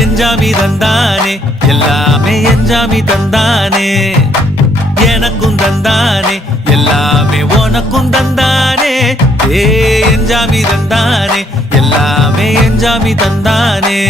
எஞ்சாமி தந்தானே எல்லாமே எஞ்சாமி தந்தானே எனக்கும் தந்தானே எல்லாமே உனக்கும் தந்தானே எஞ்சாமி தந்தானே எல்லாமே எஞ்சாமி தந்தானே